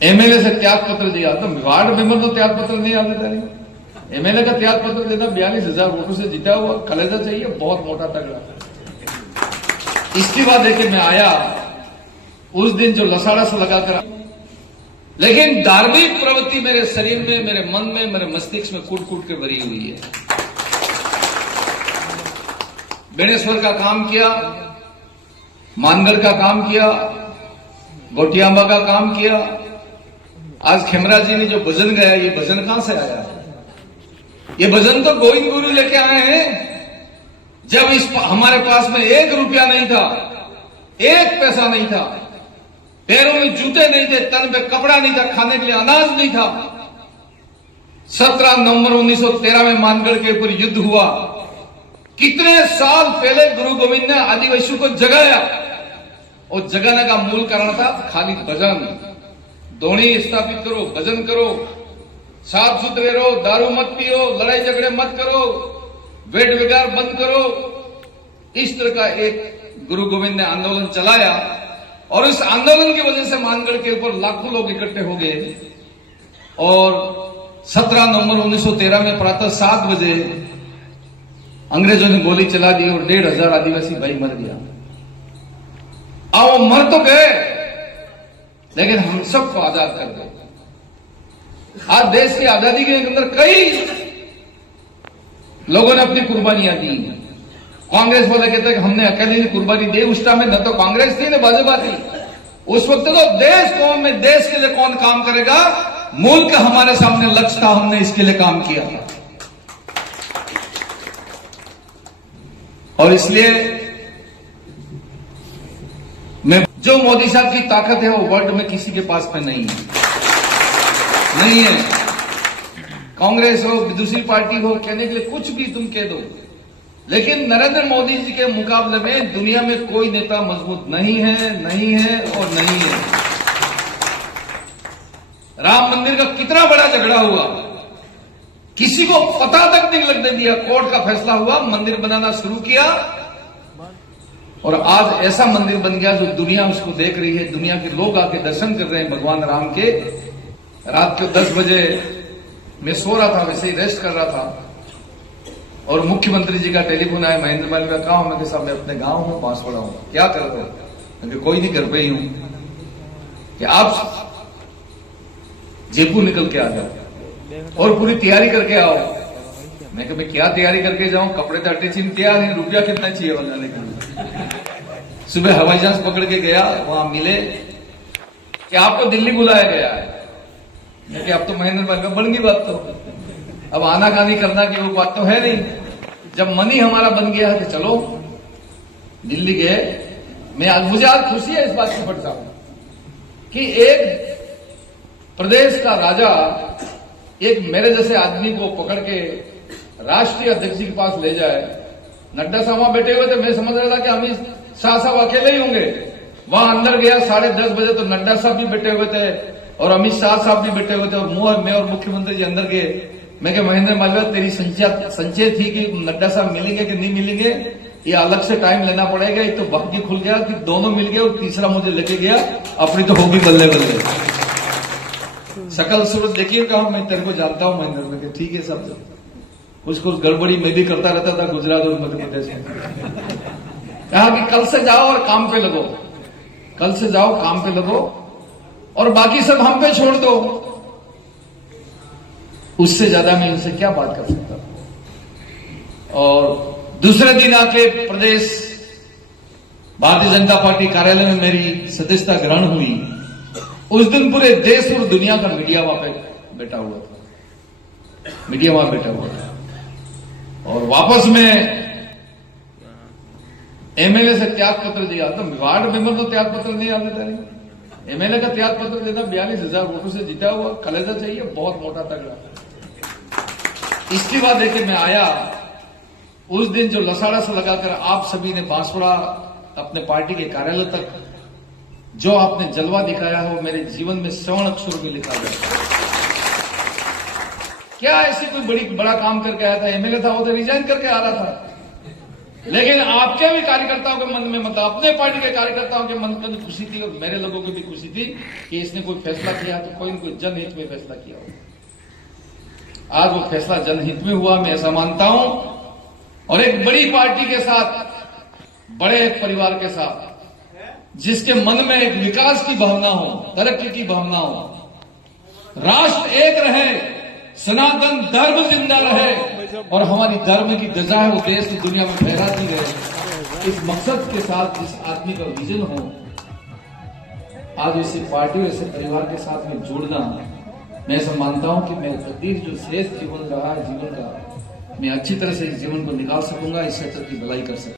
MLA से त्याग पत्र दिया, तो वार्ड मेंबर तो त्याग पत्र नहीं आ देता नहीं। एमएलए का त्याग पत्र देना 42,000 वोटों से जीता हुआ कलेजा चाहिए, बहुत मोटा तगड़ा। इस्तीफा देके मैं आया उस दिन जो लसाड़ा से लगाकर, लेकिन धार्मिक प्रवृत्ति मेरे शरीर में, मेरे मन में, मेरे मस्तिष्क में कूट कूट के भरी हुई है। बेणेश्वर का काम किया, मानगढ़ का काम किया, गोटियांबा का काम किया। आज खेमरा जी ने जो भजन गाया, ये भजन कहां से आया? ये भजन तो गोविंद गुरु लेके आए हैं। जब हमारे पास में 1 रुपया नहीं था, 1 पैसा नहीं था, पैरों में जूते नहीं थे, तन पे कपड़ा नहीं था, खाने के लिए अनाज नहीं था। 17 नवंबर 1913 में मानगढ़ के ऊपर युद्ध हुआ। कितने साल पहले गुरु गोविंद ने आदिवासियों को जगाया, और जगाने का मूल कारण था खाली भजन। दोणी स्थापित करो, भजन करो, साफ सुथरे रहो, दारू मत पियो, लड़ाई झगड़े मत करो, वेट विगार बंद करो। इस तरह का एक गुरु गोविंद ने आंदोलन चलाया, और इस आंदोलन की वजह से मानगढ़ के ऊपर लाखों लोग इकट्ठे हो गए। और 17 नवंबर 1913 में प्रातः 7 बजे अंग्रेजों ने गोली चला दी और 1,500 आदिवासी भाई मर गया। अब वो मर तो गए, लेकिन हम सबको आजाद कर दो। आज देश की आजादी के अंदर कई लोगों ने अपनी कुर्बानियां दी। कांग्रेस वाले कहते हैं कि हमने अकेले कुर्बानी दी। उस टाइम में न तो कांग्रेस थी न भाजपा थी। उस वक्त तो देश कौन में, देश के लिए कौन काम करेगा, मुल्क हमारे सामने लक्ष्य था, हमने इसके लिए काम किया। और इसलिए मैं, जो मोदी साहब की ताकत है वो वर्ल्ड में किसी के पास में नहीं है। कांग्रेस हो, दूसरी पार्टी हो, कहने के लिए कुछ भी तुम कह दो, लेकिन नरेंद्र मोदी जी के मुकाबले में दुनिया में कोई नेता मजबूत नहीं है और नहीं है। राम मंदिर का कितना बड़ा झगड़ा हुआ, किसी को पता तक नहीं लगने दिया। कोर्ट का फैसला हुआ, मंदिर बनाना शुरू किया, और आज ऐसा मंदिर बन गया जो दुनिया उसको देख रही है। दुनिया के लोग आके दर्शन कर रहे हैं भगवान राम के। रात के 10 बजे मैं सो रहा था, वैसे ही रेस्ट कर रहा था, और मुख्यमंत्री जी का टेलीफोन आया। महेंद्र मालवीय कहा हूं? मैं साहब मैं अपने गांव हूं, बांसवाड़ा हूं। क्या कर रहे हो? मैं कोई नहीं, घर पे ही हूं। कि आप जयपुर निकल के आ जाओ और पूरी तैयारी करके आओ। मैं क्या तैयारी करके जाऊं? कपड़े तो अटैचिंग तैयार है, रुपया कितना चाहिए बनाने के लिए? सुबह हवाई जहाज पकड़ के गया, वहां मिले कि आपको दिल्ली बुलाया गया है। कि अब तो महेंद्र मालवीय बन गई बात, तो अब आना कानी करना की वो बात तो है नहीं। जब मनी हमारा बन गया है तो चलो दिल्ली गए। मुझे आज खुशी है इस बात की पड़ता हूं कि एक प्रदेश का राजा एक मेरे जैसे आदमी को पकड़ के राष्ट्रीय अध्यक्ष के पास ले जाए। नड्डा साहब वहां बैठे हुए थे, मैं समझ रहा था कि अमित शाह साहब अकेले ही होंगे। वहां अंदर गया 10:30 बजे, तो नड्डा साहब भी बैठे हुए थे और अमित शाह साहब भी बैठे हुए थे, और मैं और मुख्यमंत्री जी अंदर गए। मैं क्या महेंद्र मालवीय तेरी संचय थी कि नड्डा साहब मिलेंगे कि नहीं मिलेंगे, ये अलग से टाइम लेना पड़ेगा। एक तो वक्त ही खुल गया कि दोनों मिल गए, और तीसरा मुझे लेके गया, अपनी तो होगी बल्ले बल्ले। सकल सूरत देखिए, कहा मैं तेरे को जानता हूं महेंद्र में, ठीक है सब। कुछ गड़बड़ी मैं भी करता रहता था गुजरात और मध्य प्रदेश में। कहा कि कल से जाओ और काम पे लगो, कल से जाओ काम पे लगो, और बाकी सब हम पे छोड़ दो। उससे ज्यादा मैं उनसे क्या बात कर सकता। और दूसरे दिन आके प्रदेश भारतीय जनता पार्टी कार्यालय में मेरी सदस्यता ग्रहण हुई। उस दिन पूरे देश और दुनिया का मीडिया वहां पे बैठा हुआ था, मीडिया वहां बैठा हुआ था। और वापस में एमएलए से त्याग पत्र दिया, तो वार्ड मेंबर तो त्याग पत्र नहीं आ देता नहीं। एमएलए का त्याग पत्र देना 42,000 वोटों से जीता हुआ कलेजा चाहिए, बहुत मोटा तगड़ा। इस्तीफा देके मैं आया उस दिन जो लसाड़ा से लगाकर आप सभी ने बांसवाड़ा अपने पार्टी के कार्यालय तक जो आपने जलवा दिखाया है, वो मेरे जीवन में स्वर्ण अक्षरों में लिखा गया। क्या ऐसी कोई बड़ा काम करके आया था? एमएलए था वो तो रिजाइन करके आ रहा था। लेकिन आपके भी कार्यकर्ताओं के मन में, मतलब अपने पार्टी के कार्यकर्ताओं के मन में खुशी थी और मेरे लोगों की भी खुशी थी कि इसने कोई फैसला किया तो कोई न कोई जनहित में फैसला किया हो। आज वो फैसला जनहित में हुआ, मैं ऐसा मानता हूं। और एक बड़ी पार्टी के साथ, बड़े एक परिवार के साथ, जिसके मन में एक विकास की भावना हो, तरक्की की भावना हो, राष्ट्र एक रहे, सनातन धर्म जिंदा रहे और हमारी धर्म की ध्वजा है वो देश की दुनिया में फहराती रहे, इस मकसद के साथ जिस आदमी का विजन हो, आज इसी पार्टी और इसी परिवार के साथ में जुड़ना, मैं ऐसा मानता हूं कि मेरा तकदीर जो श्रेष्ठ जीवन रहा है, जीवन का मैं अच्छी तरह से इस जीवन को निकाल सकूंगा, इस क्षेत्र की भलाई कर सकूंगा।